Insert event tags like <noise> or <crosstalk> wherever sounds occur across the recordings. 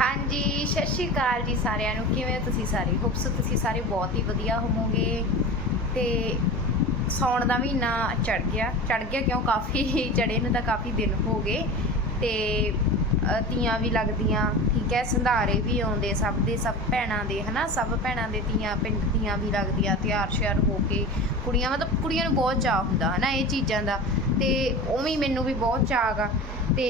ਹਾਂਜੀ ਸਤਿ ਸ਼੍ਰੀ ਅਕਾਲ ਜੀ ਸਾਰਿਆਂ ਨੂੰ। ਕਿਵੇਂ ਹੋ ਤੁਸੀਂ ਸਾਰੇ? ਹੋਪਸ ਤੁਸੀਂ ਸਾਰੇ ਬਹੁਤ ਹੀ ਵਧੀਆ ਹੋਵੋਗੇ। ਤੇ ਸੌਣ ਦਾ ਮਹੀਨਾ ਚੜ ਗਿਆ। ਚੜ ਗਿਆ ਕਿਉਂ? ਕਾਫੀ <laughs> ਚੜੇ ਨੂੰ ਤਾਂ ਕਾਫੀ ਦਿਨ ਹੋ ਗਏ। ਤੇ ਅ, ਤੀਆਂ ਵੀ ਲੱਗਦੀਆਂ ਠੀਕ ਹੈ? ਸੰਧਾਰੇ ਵੀ ਆਉਂਦੇ ਸਭ ਦੇ ਸਭ ਭੈਣਾਂ ਦੇ ਹਨਾ? ਸਭ ਭੈਣਾਂ ਦੇ ਤੀਆਂ ਪਿੰਡ ਤੀਆਂ ਵੀ ਲੱਗਦੀਆਂ ਤਿਆਰ ਸ਼ਿਆਰ ਹੋ ਕੇ। ਕੁੜੀਆਂ ਮਤਲਬ ਕੁੜੀਆਂ ਨੂੰ ਬਹੁਤ ਚਾਅ ਹੁੰਦਾ ਹਨਾ? ਇਹ ਚੀਜ਼ਾਂ ਦਾ। ਤੇ ਉਵੇਂ ਹੀ ਮੈਨੂੰ ਵੀ ਬਹੁਤ ਚਾਅ ਗਾ ਤੇ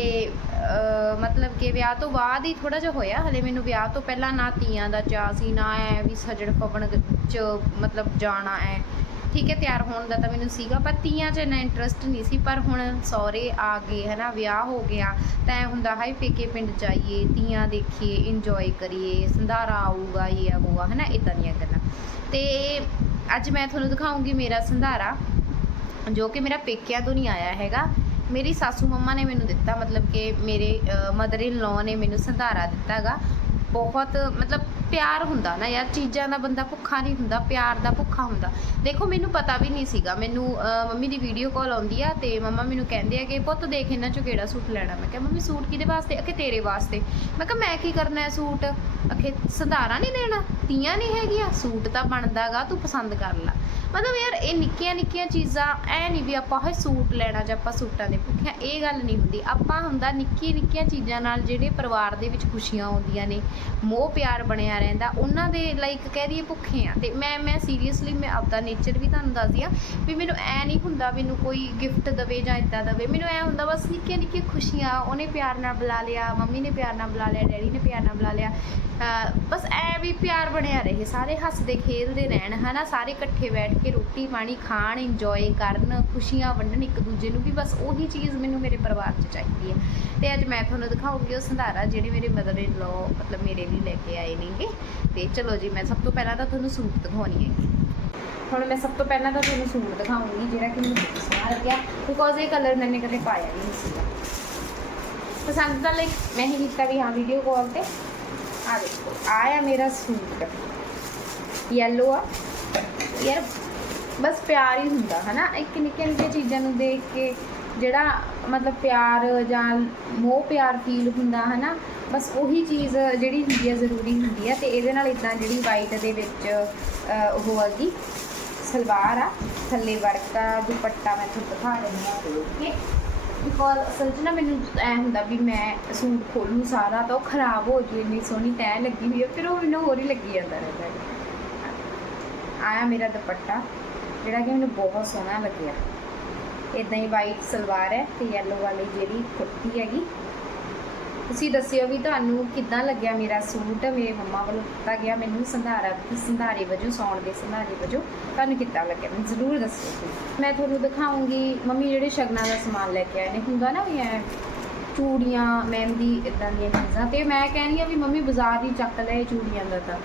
ਮਤਲਬ ਕਿ ਵਿਆਹ ਤੋਂ ਬਾਅਦ ਹੀ ਥੋੜਾ ਜਿਹਾ ਹੋਇਆ। ਹਲੇ ਮੈਨੂੰ ਵਿਆਹ ਤੋਂ ਪਹਿਲਾਂ ਨਾ ਤੀਆਂ ਦਾ ਚਾਅ ਸੀ, ਨਾ ਐ ਵੀ ਸਜਣ ਪਵਣ ਚ ਮਤਲਬ ਜਾਣਾ ਐ। ਠੀਕ ਹੈ ਤਿਆਰ ਹੋਣ ਦਾ ਤਾਂ ਮੈਨੂੰ ਸੀਗਾ, ਪਰ ਤੀਆਂ 'ਚ ਇੰਨਾ ਇੰਟਰਸਟ ਨਹੀਂ ਸੀ। ਪਰ ਹੁਣ ਸਹੁਰੇ ਆ ਗਏ, ਹਨਾ, ਵਿਆਹ ਹੋ ਗਿਆ। ਤਾਂ ਐਂ ਹੁੰਦਾ ਹਾਈ ਪੇਕੇ ਪਿੰਡ ਜਾਈਏ ਤੀਆਂ ਦੇਖੀਏ ਇੰਜੋਏ ਕਰੀਏ, ਸੰਧਾਰਾ ਆਊਗਾ, ਇਹ ਆਊਗਾ ਉਹ ਆ ਹਨਾ ਇਦਾਂ ਦੀਆਂ ਗੱਲਾਂ। ਤੇ ਅੱਜ ਮੈਂ ਤੁਹਾਨੂੰ ਦਿਖਾਉਂਗੀ ਮੇਰਾ ਸੰਧਾਰਾ। ਜੋ ਕਿ ਮੇਰਾ ਪੇਕਿਆਂ ਤੋਂ ਨਹੀਂ ਆਇਆ ਹੈਗਾ, ਮੇਰੀ ਸਾਸੂ ਮੰਮਾ ਨੇ ਮੈਨੂੰ ਦਿੱਤਾ, ਮਤਲਬ ਕਿ ਮੇਰੇ ਮਦਰ ਇਨ ਲਾਅ ਨੇ ਮੈਨੂੰ ਸੰਧਾਰਾ ਦਿੱਤਾਗਾ। ਬਹੁਤ, ਮਤਲਬ ਪਿਆਰ ਹੁੰਦਾ ਨਾ ਯਾਰ, ਚੀਜ਼ਾਂ ਦਾ ਬੰਦਾ ਭੁੱਖਾ ਨਹੀਂ ਹੁੰਦਾ, ਪਿਆਰ ਦਾ ਭੁੱਖਾ ਹੁੰਦਾ। ਦੇਖੋ, ਮੈਨੂੰ ਪਤਾ ਵੀ ਨਹੀਂ ਸੀਗਾ। ਮੈਨੂੰ ਮੰਮੀ ਦੀ ਵੀਡੀਓ ਕਾਲ ਆਉਂਦੀ ਆ ਤੇ ਮੰਮਾ ਮੈਨੂੰ ਕਹਿੰਦੇ ਆ ਕਿ, ਪੁੱਤ ਦੇਖ ਇਹਨਾਂ ਚੋਂ ਕਿਹੜਾ ਸੂਟ ਲੈਣਾ? ਮੈਂ ਕਿਹਾ, ਮੰਮੀ, ਸੂਟ ਕਿਹਦੇ ਵਾਸਤੇ? ਅਖੇ ਤੇਰੇ ਵਾਸਤੇ। ਮੈਂ ਕਿਹਾ, ਮੈਂ ਕੀ ਕਰਨਾ ਹੈ ਸੂਟ? ਅਖੇ ਸੰਧਾਰਾ ਨਹੀਂ ਲੈਣਾ? ਤੀਆਂ ਨਹੀਂ ਹੈਗੀਆਂ? ਸੂਟ ਤਾਂ ਬਣਦਾਗਾ ਤੂੰ ਪਸੰਦ ਕਰ ਲੈ। ਮਤਲਬ ਯਾਰ, ਇਹ ਨਿੱਕੀਆਂ ਨਿੱਕੀਆਂ ਚੀਜ਼ਾਂ ਐ ਨਹੀਂ ਵੀ ਆਪਾਂ, ਹੋਏ, ਸੂਟ ਲੈਣਾ ਜਾਂ ਆਪਾਂ ਸੂਟਾਂ ਦੇ ਭੁੱਖਿਆ ਇਹ ਗੱਲ ਨਹੀਂ ਹੁੰਦੀ। ਆਪਾਂ ਹੁੰਦਾ ਨਿੱਕੀ ਨਿੱਕੀਆਂ ਚੀਜ਼ਾਂ ਨਾਲ ਜਿਹੜੇ ਪਰਿਵਾਰ ਦੇ ਵਿੱਚ ਖੁਸ਼ੀਆਂ ਆਉਂਦੀਆਂ ਨੇ ਮੋਹ ਪਿਆਰ ਬਣਿਆ ਰਹਿੰਦਾ, ਉਹਨਾਂ ਦੇ ਲਾਈਕ ਕਹਿ ਦਈਏ ਭੁੱਖੇ ਆ। ਤੇ ਮੈਂ ਮੈਂ ਸੀਰੀਅਸਲੀ ਮੈਂ ਆਪਦਾ ਨੇਚਰ ਵੀ ਤੁਹਾਨੂੰ ਦੱਸਦੀ ਆ ਵੀ ਮੈਨੂੰ ਐ ਨਹੀਂ ਹੁੰਦਾ ਮੈਨੂੰ ਕੋਈ ਗਿਫਟ ਦਵੇ ਜਾਂ ਇਦਾਂ ਦਵੇ। ਮੈਨੂੰ ਐ ਹੁੰਦਾ ਬਸ ਨਿੱਕੀਆਂ ਨਿੱਕੀਆਂ ਖੁਸ਼ੀਆਂ, ਉਹਨੇ ਪਿਆਰ ਨਾਲ ਬੁਲਾ ਲਿਆ, ਮੰਮੀ ਨੇ ਪਿਆਰ ਨਾਲ ਬੁਲਾ ਲਿਆ, ਡੈਡੀ ਨੇ ਪਿਆਰ ਨਾਲ ਬੁਲਾ ਲਿਆ। ਬਸ ਐ ਵੀ ਪਿਆਰ ਬਣਿਆ ਰਹੇ, ਸਾਰੇ ਹੱਸਦੇ ਖੇਡਦੇ ਰਹਿਣ, ਹਨਾ, ਸਾਰੇ ਇਕੱਠੇ ਬੈਠ ਕੇ ਰੋਟੀ ਪਾਣੀ ਖਾਣ ਇੰਜੋਏ ਕਰਨ, ਖੁਸ਼ੀਆਂ ਵੰਡਣ, ਇੱਕ ਦੂਜੇ ਨੂੰ ਵੀ ਬਸ ਉਹੀ ਚੀਜ਼ ਮੈਨੂੰ ਮੇਰੇ ਪਰਿਵਾਰ 'ਚ ਚਾਹੀਦੀ ਹੈ। ਤੇ ਅੱਜ ਮੈਂ ਤੁਹਾਨੂੰ ਦਿਖਾਉਂਗੀ ਉਹ ਸੰਧਾਰਾ, ਜਿਹੜੇ ਮੇਰੇ ਮਦਰ ਇਨ ਲਾਅ ਮਤਲਬ ਮੇਰੇ ਲਈ ਲੈ ਕੇ ਆਏ ਨੇਗੇ। ਤੇ ਚਲੋ ਜੀ, ਮੈਂ ਸਭ ਤੋਂ ਪਹਿਲਾਂ ਤਾਂ ਤੁਹਾਨੂੰ ਸੂਟ ਦਿਖਾਉਣੀ ਹੈ। ਹੁਣ ਮੈਂ ਸਭ ਤੋਂ ਪਹਿਲਾਂ ਤਾਂ ਤੁਹਾਨੂੰ ਸੂਟ ਦਿਖਾਉਂਗੀ, ਜਿਹੜਾ ਕਿ ਮੈਨੂੰ ਬਹੁਤ ਸੋਹਣਾ ਲੱਗਿਆ। ਬਿਕੋਜ਼ ਇਹ ਕਲਰ ਮੈਨੇ ਕਦੇ ਪਾਇਆ ਵੀ ਨਹੀਂ ਸੀਗਾ। ਪਸੰਦ ਤਾਂ ਲਾਈਕ ਮੈਂ ਹੀ ਕੀਤਾ ਵੀ ਹਾਂ ਵੀਡੀਓ ਕਾਲ ਤੇ। ਆ ਦੇਖੋ ਆਇਆ ਮੇਰਾ ਸੂਟ। ਯੈਲੋ ਆ। ਯਾਰ, ਬਸ ਪਿਆਰ ਹੀ ਹੁੰਦਾ, ਹਨਾ? ਇੱਕ ਨਿੱਕੀਆਂ ਨਿੱਕੀਆਂ ਚੀਜ਼ਾਂ ਨੂੰ ਦੇਖ ਕੇ ਜਿਹੜਾ ਮਤਲਬ ਪਿਆਰ ਜਾਂ ਮੋਹ ਪਿਆਰ ਫੀਲ ਹੁੰਦਾ ਹਨਾ, ਬਸ ਉਹੀ ਚੀਜ਼ ਜਿਹੜੀ ਹੁੰਦੀ ਹੈ ਜ਼ਰੂਰੀ ਹੁੰਦੀ ਹੈ ਤੇ ਇਹਦੇ ਨਾਲ ਇਦਾਂ ਜਿਹੜੀ ਵਾਈਟ ਦੇ ਵਿੱਚ ਉਹ ਆ ਗਈ ਸਲਵਾਰ ਆ, ਥੱਲੇ ਵਰਕ ਆ ਦੁਪੱਟਾ ਮੈਂ ਤੁਹਾਨੂੰ ਦਿਖਾ ਰਹੀ ਹਾਂ ਦੇਖ ਕੇ ਬਿਕੋਜ਼ ਅਸਲ 'ਚ ਨਾ ਮੈਨੂੰ ਐ ਹੁੰਦਾ ਵੀ ਮੈਂ ਸੂਟ ਖੋਲੂ ਸਾਰਾ ਤਾਂ ਉਹ ਖਰਾਬ ਹੋ ਜੂ ਇੰਨੀ ਸੋਹਣੀ ਤੈਅ ਲੱਗੀ ਹੋਈ ਹੈ ਫਿਰ ਉਹ ਮੈਨੂੰ ਹੋਰ ਹੀ ਲੱਗੀ ਜਾਂਦਾ ਰਹਿੰਦਾ ਹੈ। ਆਇਆ ਮੇਰਾ ਦੁਪੱਟਾ, ਜਿਹੜਾ ਕਿ ਮੈਨੂੰ ਬਹੁਤ ਸੋਹਣਾ ਲੱਗਿਆ। ਇਦਾਂ ਹੀ ਵਾਈਟ ਸਲਵਾਰ ਹੈ ਤੇ ਯੈਲੋ ਵਾਲੀ ਜਿਹੜੀ ਕੁੜਤੀ ਹੈਗੀ। ਤੁਸੀਂ ਦੱਸਿਓ ਵੀ ਤੁਹਾਨੂੰ ਕਿੱਦਾਂ ਲੱਗਿਆ ਮੇਰਾ ਸੂਟ? ਮੇਰੇ ਮੰਮਾ ਵੱਲੋਂ ਦਿੱਤਾ ਗਿਆ ਮੈਨੂੰ ਸੰਧਾਰਾ ਸੰਧਾਰੇ ਵਜੋਂ, ਸੌਣ ਦੇ ਸੰਧਾਰੇ ਵਜੋਂ ਤੁਹਾਨੂੰ ਕਿੱਦਾਂ ਲੱਗਿਆ? ਮੈਨੂੰ ਜ਼ਰੂਰ ਦੱਸਿਓ ਮੈਂ ਤੁਹਾਨੂੰ ਦਿਖਾਉਂਗੀ, ਮੰਮੀ ਜਿਹੜੇ ਸ਼ਗਨਾਂ ਦਾ ਸਮਾਨ ਲੈ ਕੇ ਆਏ ਨੇ, ਹੁੰਦਾ ਨਾ ਵੀ ਐ ਚੂੜੀਆਂ, ਮਹਿੰਦੀ ਇਦਾਂ ਦੀਆਂ ਚੀਜ਼ਾਂ ਤੇ ਮੈਂ ਕਹਿੰਦੀ ਆ ਵੀ ਮੰਮੀ ਬਾਜ਼ਾਰ ਹੀ ਚੱਕ ਲੈ ਚੂੜੀਆਂ ਦਾ ਤਾਂ।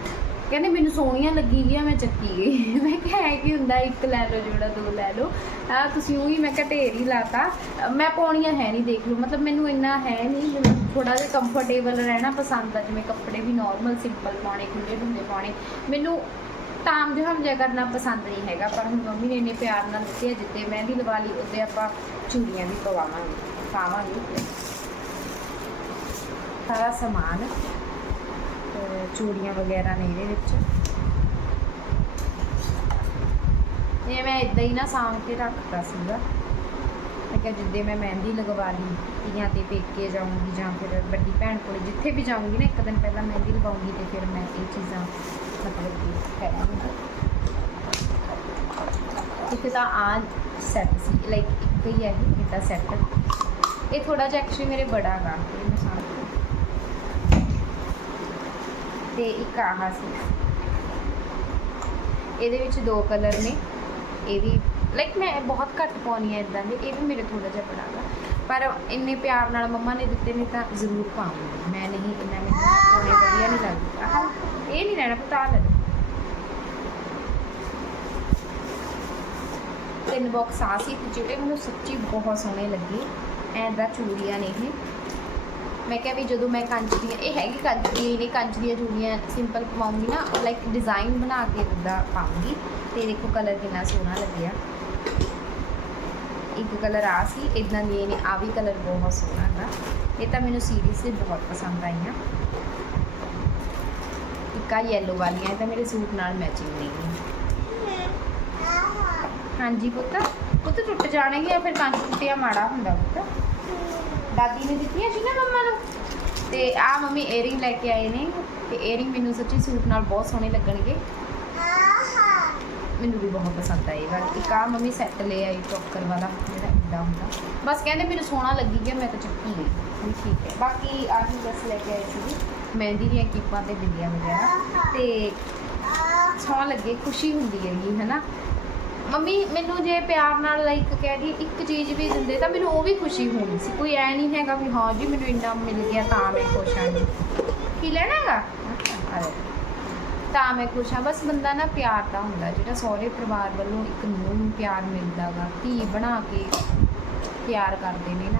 ਕਹਿੰਦੇ ਮੈਨੂੰ ਸੋਹਣੀਆਂ ਲੱਗੀ ਗਈਆਂ ਮੈਂ ਚੱਕੀ ਗਈ। <laughs> ਮੈਂ ਕਿਹਾ ਹੈ ਕੀ ਹੁੰਦਾ ਇੱਕ ਲੈ ਲਓ ਜੋੜਾ ਦੋ ਲੈ ਲਓ। ਆ ਤੁਸੀਂ ਉਹੀ ਮੈਂ ਕਿਹਾ ਢੇਰ ਹੀ ਲਾਤਾ। ਅ, ਮੈਂ ਪਾਉਣੀਆਂ ਹੈ ਨਹੀਂ ਦੇਖ ਲਓ। ਮਤਲਬ ਮੈਨੂੰ ਇੰਨਾ ਹੈ ਨਹੀਂ ਮੈਨੂੰ ਥੋੜਾ ਜਿਹਾ ਕੰਫਰਟੇਬਲ ਰਹਿਣਾ ਪਸੰਦ ਆ ਜਿਵੇਂ ਕੱਪੜੇ ਵੀ ਨਾਰਮਲ ਸਿੰਪਲ ਪਾਉਣੇ ਖੁੱਲੇ ਡੁੱਲੇ ਪਾਉਣੇ। ਮੈਨੂੰ ਤਾਮ ਜਿਹਾ ਜਿਹਾ ਕਰਨਾ ਪਸੰਦ ਨਹੀਂ ਹੈਗਾ ਪਰ ਹੁਣ ਮੰਮੀ ਨੇ ਇੰਨੇ ਪਿਆਰ ਨਾਲ ਦਿੱਤੇ ਆ, ਜਿੱਤੇ ਮਹਿੰਦੀ ਲਵਾ ਲਈ ਉੱਤੇ ਆਪਾਂ ਚੂੜੀਆਂ ਵੀ ਪਵਾਵਾਂਗੇ ਪਾਵਾਂਗੇ। ਸਾਰਾ ਸਮਾਨ। ਚੂੜੀਆਂ ਵਗੈਰਾ ਨੇ ਇਹਦੇ ਵਿੱਚ। ਇਹ ਮੈਂ ਇਦਾਂ ਹੀ ਨਾ ਸਾਂਭ ਕੇ ਰੱਖਤਾ ਸੀਗਾ। ਮੈਂ ਕਿਹਾ ਜਿੱਦੇ ਮੈਂ ਮਹਿੰਦੀ ਲਗਵਾ ਲਈ ਤੀਆਂ ਤੇ ਪੇਕੇ ਜਾਊਂਗੀ ਜਾਂ ਫਿਰ ਵੱਡੀ ਭੈਣ ਕੋਲ, ਜਿੱਥੇ ਵੀ ਜਾਊਂਗੀ ਨਾ ਇੱਕ ਦਿਨ ਪਹਿਲਾਂ ਮਹਿੰਦੀ ਲਗਾਉਂਗੀ ਤੇ ਫਿਰ ਮੈਂ ਇਹ ਚੀਜ਼ਾਂ ਮਤਲਬ ਕਿ ਕਰਾਂਗੀ। ਇੱਕ ਤਾਂ ਆ ਸੈੱਟ ਸੀ ਲਾਈਕ ਇੱਕ ਹੀ ਹੈ ਇਹ ਇਹਦਾ ਸੈੱਟ ਇਹ ਥੋੜਾ ਜਿਹਾ ਐਕਚੁਅਲੀ ਮੇਰੇ ਬੜਾ ਗਾ, ਇਹ ਮੈਂ ਸਾਂਭ ਤੇ ਇੱਕ ਆਹ ਸੀ। ਇਹਦੇ ਵਿੱਚ ਦੋ ਕਲਰ ਨੇ। ਇਹ ਵੀ ਲਾਈਕ ਮੈਂ ਬਹੁਤ ਘੱਟ ਪਾਉਣੀ ਹੈ ਇਦਾਂ ਦੇ, ਇਹ ਵੀ ਮੇਰੇ ਥੋੜਾ ਜਿਹਾ ਬੜਾ ਪਰ ਇੰਨੇ ਪਿਆਰ ਨਾਲ ਮੰਮਾ ਨੇ ਦਿੱਤੇ ਨੇ ਤਾਂ ਜ਼ਰੂਰ ਪਾਉਂਗੀ। ਮੈਂ ਨਹੀਂ, ਇੰਨਾ ਮੈਨੂੰ ਪਾਉਣੇ ਵਧੀਆ ਨਹੀਂ ਲੱਗਦਾ। ਆਹ, ਇਹ ਨਹੀਂ ਰਹਿਣਾ ਪਤਾ ਲੈ ਤਿੰਨ ਬਾਕਸ ਆ ਸੀ ਜਿਹੜੇ ਮੈਨੂੰ ਸੱਚੀ ਬਹੁਤ ਸੋਹਣੇ ਲੱਗੇ। ਐਦਾਂ ਚੂੜੀਆਂ ਨੇ ਇਹ। ਮੈਂ ਕਿਹਾ ਵੀ ਜਦੋਂ ਮੈਂ ਕੰਚ ਦੀਆਂ, ਇਹ ਹੈਗੀ ਕੰਚ ਦੀ ਨੇ ਕੰਚ ਦੀਆਂ ਚੂੜੀਆਂ ਸਿੰਪਲ ਪਵਾਉਂਗੀ ਨਾ ਲਾਈਕ ਡਿਜ਼ਾਈਨ ਬਣਾ ਕੇ ਉੱਦਾਂ ਪਾਉਂਗੀ। ਤੇ ਦੇਖੋ ਕਲਰ ਕਿੰਨਾ ਸੋਹਣਾ ਲੱਗਿਆ। ਇੱਕ ਕਲਰ ਆ ਸੀ ਇਦਾਂ ਦੀ ਨੇ ਆ ਵੀ ਕਲਰ ਬਹੁਤ ਸੋਹਣਾ ਹੈਗਾ ਇਹ ਤਾਂ ਮੈਨੂੰ ਸੀਰੀਅਸਲੀ ਬਹੁਤ ਪਸੰਦ ਆਈਆਂ। ਇੱਕ ਆ yellow ਵਾਲੀਆਂ, ਇਹ ਤਾਂ ਮੇਰੇ ਸੂਟ ਨਾਲ ਮੈਚਿੰਗ ਨਹੀਂ ਹਾਂਜੀ ਪੁੱਤ। ਪੁੱਤ ਟੁੱਟ ਜਾਣਗੇ ਫਿਰ ਕੰਚ ਟੁੱਟਿਆ ਮਾੜਾ ਹੁੰਦਾ ਪੁੱਤ। ਦਾਦੀ ਨੇ ਦਿੱਤੀਆਂ ਸੀ ਨਾ ਮੰਮਾ ਨੂੰ? ਤੇ ਆ ਮੰਮੀ ਏਅਰਿੰਗ ਲੈ ਕੇ ਆਏ ਨੇ ਤੇ ਏਅਰਿੰਗ ਮੈਨੂੰ ਸੱਚੀ ਸੂਟ ਨਾਲ ਬਹੁਤ ਸੋਹਣੇ ਲੱਗਣਗੇ। ਮੈਨੂੰ ਵੀ ਬਹੁਤ ਪਸੰਦ ਆਏ ਵਾਲੀ ਇੱਕ ਆ ਮੰਮੀ ਸੈੱਟ ਲੈ ਆਈ ਚੋਕਰ ਵਾਲਾ, ਜਿਹੜਾ ਇੱਦਾਂ ਹੁੰਦਾ। ਬਸ ਕਹਿੰਦੇ ਮੈਨੂੰ ਸੋਹਣਾ ਲੱਗੀ ਗਿਆ, ਮੈਂ ਤਾਂ ਚੱਕੀ ਲਈ ਵੀ ਠੀਕ ਹੈ। ਬਾਕੀ ਆਹੀ ਬਸ ਲੈ ਕੇ ਆਏ ਸੀ। ਮਹਿੰਦੀ ਦੀਆਂ ਕੀਪਾਂ ਤੇ ਬਿੰਦੀਆਂ ਵਗੈਰਾ। ਤੇ ਸੋਹਣਾ ਲੱਗੇ, ਖੁਸ਼ੀ ਹੁੰਦੀ ਹੈਗੀ, ਹਨਾ? ਮੰਮੀ, ਮੈਨੂੰ ਜੇ ਪਿਆਰ ਨਾਲ ਲਾਈਕ ਕਹਿ ਦੀ ਇੱਕ ਚੀਜ਼ ਵੀ ਦਿੰਦੇ, ਤਾਂ ਮੈਨੂੰ ਉਹ ਵੀ ਖੁਸ਼ੀ ਹੋਣੀ ਸੀ। ਕੋਈ ਐ ਨਹੀਂ ਹੈਗਾ ਵੀ ਹਾਂ ਜੀ, ਮੈਨੂੰ ਇੰਨਾ ਮਿਲ ਗਿਆ, ਤਾਂ ਮੈਂ ਖੁਸ਼ ਹਾਂ ਜੀ। ਕੀ ਲੈਣਾ ਹੈਗਾ? ਤਾਂ ਮੈਂ ਖੁਸ਼ ਹਾਂ। ਬਸ ਬੰਦਾ ਨਾ ਪਿਆਰ ਦਾ ਹੁੰਦਾ, ਜਿਹੜਾ ਸਹੁਰੇ ਪਰਿਵਾਰ ਵੱਲੋਂ ਇੱਕ ਨੂੰ ਪਿਆਰ ਮਿਲਦਾਗਾ ਧੀ ਬਣਾ ਕੇ ਪਿਆਰ ਕਰਦੇ ਨੇ ਨਾ।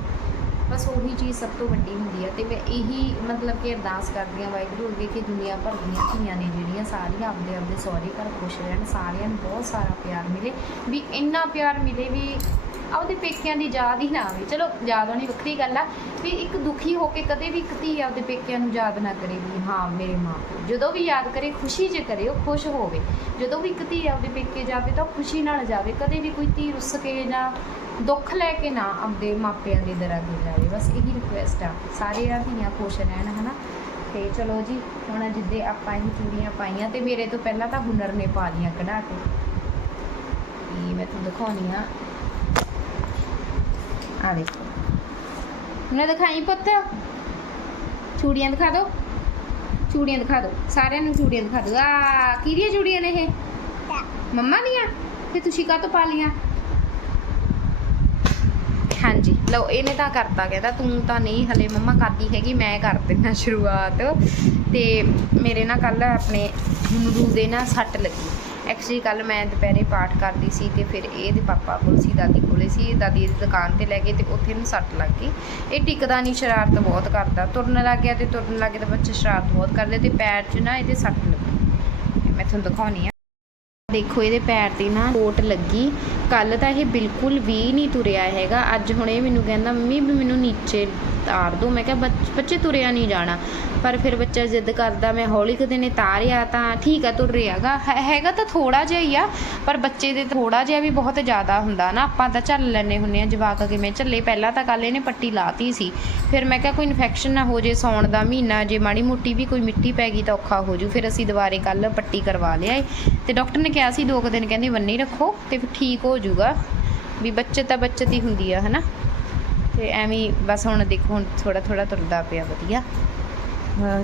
ਬਸ ਉਹੀ ਚੀਜ਼ ਸਭ ਤੋਂ ਵੱਡੀ ਹੁੰਦੀ ਹੈ ਤੇ ਮੈਂ ਇਹੀ ਮਤਲਬ ਕਿ ਅਰਦਾਸ ਕਰਦੀ ਹਾਂ ਵਾਹਿਗੁਰੂ ਅੱਗੇ ਕਿ ਦੁਨੀਆ ਭਰ ਦੀਆਂ ਧੀਆਂ ਨੇ ਜਿਹੜੀਆਂ ਸਾਰੀਆਂ ਆਪਦੇ ਆਪਦੇ ਸਹੁਰੇ ਘਰ ਖੁਸ਼ ਰਹਿਣ, ਸਾਰਿਆਂ ਨੂੰ ਬਹੁਤ ਸਾਰਾ ਪਿਆਰ ਮਿਲੇ। ਵੀ ਇੰਨਾ ਪਿਆਰ ਮਿਲੇ ਵੀ ਆਪਦੇ ਪੇਕਿਆਂ ਦੀ ਯਾਦ ਹੀ ਨਾ ਆਵੇ। ਚਲੋ, ਯਾਦ ਆਉਣੀ ਵੱਖਰੀ ਗੱਲ ਆ ਵੀ ਇੱਕ ਦੁਖੀ ਹੋ ਕੇ ਕਦੇ ਵੀ ਇੱਕ ਧੀ ਆਪਦੇ ਪੇਕਿਆਂ ਨੂੰ ਯਾਦ ਨਾ ਕਰੇ ਵੀ ਹਾਂ, ਮੇਰੇ ਮਾਂ ਪਿਓ। ਜਦੋਂ ਵੀ ਯਾਦ ਕਰੇ, ਖੁਸ਼ੀ 'ਚ ਕਰੇ, ਉਹ ਖੁਸ਼ ਹੋਵੇ। ਜਦੋਂ ਵੀ ਇੱਕ ਧੀ ਆਪਦੇ ਪੇਕੇ ਜਾਵੇ ਤਾਂ ਉਹ ਖੁਸ਼ੀ ਨਾਲ ਜਾਵੇ। ਕਦੇ ਵੀ ਕੋਈ ਧੀ ਰੁੱਸ ਕੇ ਜਾਂ ਦੁੱਖ ਲੈ ਕੇ ਨਾ ਆਪਦੇ ਮਾਪਿਆਂ ਦੀ ਦਰਾਂ ਤੇ ਜਾਵੇ। ਬਸ ਇਹੀ ਰਿਕੁਐਸਟ ਆ। ਸਾਰੇ ਆ ਧੀਆਂ ਖੁਸ਼ ਰਹਿਣ, ਹਨਾ? ਤੇ ਚਲੋ ਜੀ, ਹੁਣ ਜਿੱਦੇ ਆਪਾਂ ਇਹ ਚੂੜੀਆਂ ਪਾਈਆਂ ਤੇ ਮੇਰੇ ਤੋਂ ਪਹਿਲਾਂ ਤਾਂ ਹੁਨਰ ਨੇ ਪਾ ਲੀਆਂ ਕਢਾ ਕੇ। ਇਹ ਮੈਂ ਤੁਹਾਨੂੰ ਦਿਖਾਉਣੀ ਆ। ਆ ਦੇਖੋ। ਮੈਨੂੰ ਦਿਖਾਈ ਪੁੱਤ। ਚੂੜੀਆਂ ਦਿਖਾ ਦਿਓ ਚੂੜੀਆਂ ਦਿਖਾ ਦਿਓ ਸਾਰਿਆਂ ਨੂੰ ਚੂੜੀਆਂ ਦਿਖਾ ਦਿਓ ਆ ਕਿਹਦੀਆਂ ਚੂੜੀਆਂ ਨੇ ਇਹ? ਮੰਮਾ ਦੀਆਂ? ਤੇ ਤੁਸੀਂ ਕਾਹ ਤੋਂ ਪਾ ਲੀਆਂ ਹਾਂਜੀ। ਲਓ, ਇਹਨੇ ਤਾਂ ਕਰਤਾ ਕਹਿੰਦਾ, ਤੂੰ ਤਾਂ ਨਹੀਂ, ਹਲੇ ਮੰਮਾ ਕਰਦੀ ਹੈਗੀ, ਮੈਂ ਕਰ ਦਿੰਦਾ ਸ਼ੁਰੂਆਤ। ਤੇ ਮੇਰੇ ਨਾਲ ਕੱਲ ਆਪਣੇ ਰੂ ਦੇ ਨਾਲ ਸੱਟ ਲੱਗੀ। ਐਕਚੁਅਲੀ ਕੱਲ ਮੈਂ ਦੁਪਹਿਰੇ ਪਾਠ ਕਰਦੀ ਸੀ ਤੇ ਫਿਰ ਇਹ ਦੇ ਪਾਪਾ ਕੋਲ ਸੀ, ਦਾਦੀ ਕੋਲੇ ਸੀ, ਦਾਦੀ ਦੀ ਦੁਕਾਨ ਤੇ ਲੈ ਗਏ ਤੇ ਉੱਥੇ ਨੂੰ ਸੱਟ ਲੱਗ ਗਈ। ਇਹ ਟਿਕਦਾ ਨਹੀਂ, ਸ਼ਰਾਰਤ ਬਹੁਤ ਕਰਦਾ। ਤੁਰਨ ਲੱਗ ਗਿਆ ਤੇ ਤੁਰਨ ਲੱਗ ਗਿਆ ਤੇ ਬੱਚੇ ਸ਼ਰਾਰਤ ਬਹੁਤ ਕਰਦੇ ਤੇ ਪੈਰ 'ਚ ਨਾ ਇਹਦੇ ਸੱਟ ਲੱਗੀ। ਮੈਂ ਤੁਹਾਨੂੰ ਦਿਖਾਉਣੀ ਆ। ਦੇਖੋ ਇਹਦੇ ਪੈਰ ਤੇ ਨਾ ਕੋਟ ਲੱਗੀ। ਕੱਲ ਤਾਂ ਇਹ ਬਿਲਕੁਲ ਵੀ ਨਹੀਂ ਤੁਰਿਆ ਹੈਗਾ। ਅੱਜ ਹੁਣ ਇਹ ਮੈਨੂੰ ਕਹਿੰਦਾ, ਮੰਮੀ, ਵੀ ਮੈਨੂੰ ਨੀਚੇ ਤਾਰ ਦੋ। ਮੈਂ ਕਿਹਾ, "ਬੱਚ- ਬੱਚੇ ਤੁਰਿਆ ਨਹੀਂ ਜਾਣਾ। ਪਰ ਫਿਰ ਬੱਚਾ ਜ਼ਿੱਦ ਕਰਦਾ, ਮੈਂ ਹੌਲੀ ਕਦੇ ਨੇ ਤਾਰਿਆ ਤਾਂ ਠੀਕ ਆ, ਤੁਰ ਰਿਹਾਗਾ। ਹੈਗਾ ਤਾਂ ਥੋੜਾ ਜਿਹਾ ਹੀ ਆ, ਪਰ ਬੱਚੇ ਦੇ ਥੋੜਾ ਜਿਹਾ ਵੀ ਬਹੁਤ ਜ਼ਿਆਦਾ ਹੁੰਦਾ ਨਾ। ਆਪਾਂ ਤਾਂ ਝੱਲ ਲੈਨੇ ਹੁੰਨੇ ਆ ਜਵਾਕ ਕਿਵੇਂ ਝੱਲੇ ਪਹਿਲਾਂ ਤਾਂ ਕੱਲ ਇਹਨੇ ਪੱਟੀ ਲਾਤੀ ਸੀ। ਫਿਰ ਮੈਂ ਕਿਹਾ, ਕੋਈ ਇਨਫੈਕਸ਼ਨ ਨਾ ਹੋ ਜੇ, ਸੌਣ ਦਾ ਮਹੀਨਾ ਜੇ ਮਾੜੀ ਮੋਟੀ ਵੀ ਕੋਈ ਮਿੱਟੀ ਪੈ ਗਈ ਤਾਂ ਔਖਾ ਹੋ ਜੂ। ਫਿਰ ਅਸੀਂ ਦੁਬਾਰੇ ਕੱਲ ਪੱਟੀ ਕਰਵਾ ਲਿਆ ਏ ਤੇ ਡਾਕਟਰ ਨੇ ਕਿਹਾ ਸੀ, ਦੋ ਕੁ ਦਿਨ ਕਹਿੰਦੇ ਬੰਨੀ ਰੱਖੋ ਤੇ ਫਿਰ ਠੀਕ ਹੋ ਜੂਗਾ। ਵੀ ਬੱਚਤ ਤਾਂ ਬੱਚਤ ਹੀ ਹੁੰਦੀ ਆ, ਹਨਾ? ਤੇ ਐਵੇਂ ਬਸ ਹੁਣ ਦੇਖੋ, ਹੁਣ ਥੋੜਾ ਥੋੜਾ ਤੁਰਦਾ ਪਿਆ ਵਧੀਆ।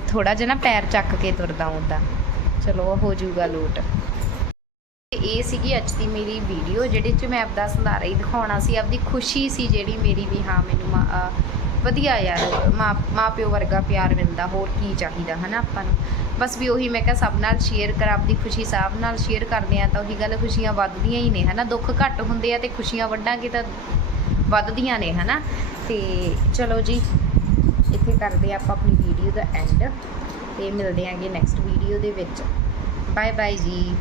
ਥੋੜਾ ਜਿਹਾ ਨਾ ਪੈਰ ਚੱਕ ਕੇ ਤੁਰਦਾ ਹੁੰਦਾ ਚਲੋ ਹੋ ਜਾਊਗਾ ਲੋਟ। ਇਹ ਸੀਗੀ ਅੱਜ ਦੀ ਮੇਰੀ ਵੀਡੀਓ ਜਿਹੜੇ 'ਚ ਮੈਂ ਆਪਦਾ ਸੰਧਾਰਾ ਹੀ ਦਿਖਾਉਣਾ ਸੀ। ਆਪਦੀ ਖੁਸ਼ੀ ਸੀ ਜਿਹੜੀ ਮੇਰੀ ਵੀ, ਹਾਂ, ਮੈਨੂੰ ਮਾਂ- ਵਧੀਆ ਯਾਰ, ਮਾਂ ਮਾਂ ਪਿਓ ਵਰਗਾ ਪਿਆਰ ਮਿਲਦਾ, ਹੋਰ ਕੀ ਚਾਹੀਦਾ, ਹਨਾ, ਆਪਾਂ ਨੂੰ। ਬਸ ਵੀ ਉਹੀ ਮੈਂ ਕਿਹਾ, ਸਭ ਨਾਲ ਸ਼ੇਅਰ ਕਰ, ਆਪਦੀ ਖੁਸ਼ੀ ਸਭ ਨਾਲ ਸ਼ੇਅਰ ਕਰਦੇ ਆ ਤਾਂ ਉਹੀ ਗੱਲ ਖੁਸ਼ੀਆਂ ਵੱਧਦੀਆਂ ਹੀ ਨੇ, ਹਨਾ। ਦੁੱਖ ਘੱਟ ਹੁੰਦੇ ਆ ਤੇ ਖੁਸ਼ੀਆਂ ਵੱਢਾਂਗੇ ਤਾਂ ਵੱਧਦੀਆਂ ਨੇ, ਹਨਾ? ਤੇ ਚਲੋ ਜੀ, ਇੱਥੇ ਕਰਦੇ ਆ ਆਪਾਂ ਆਪਣੀ ਵੀਡੀਓ ਦਾ ਐਂਡ ਤੇ ਮਿਲਦੇ ਆਂਗੇ ਨੈਕਸਟ ਵੀਡੀਓ ਦੇ ਵਿੱਚ। ਬਾਏ ਬਾਏ ਜੀ।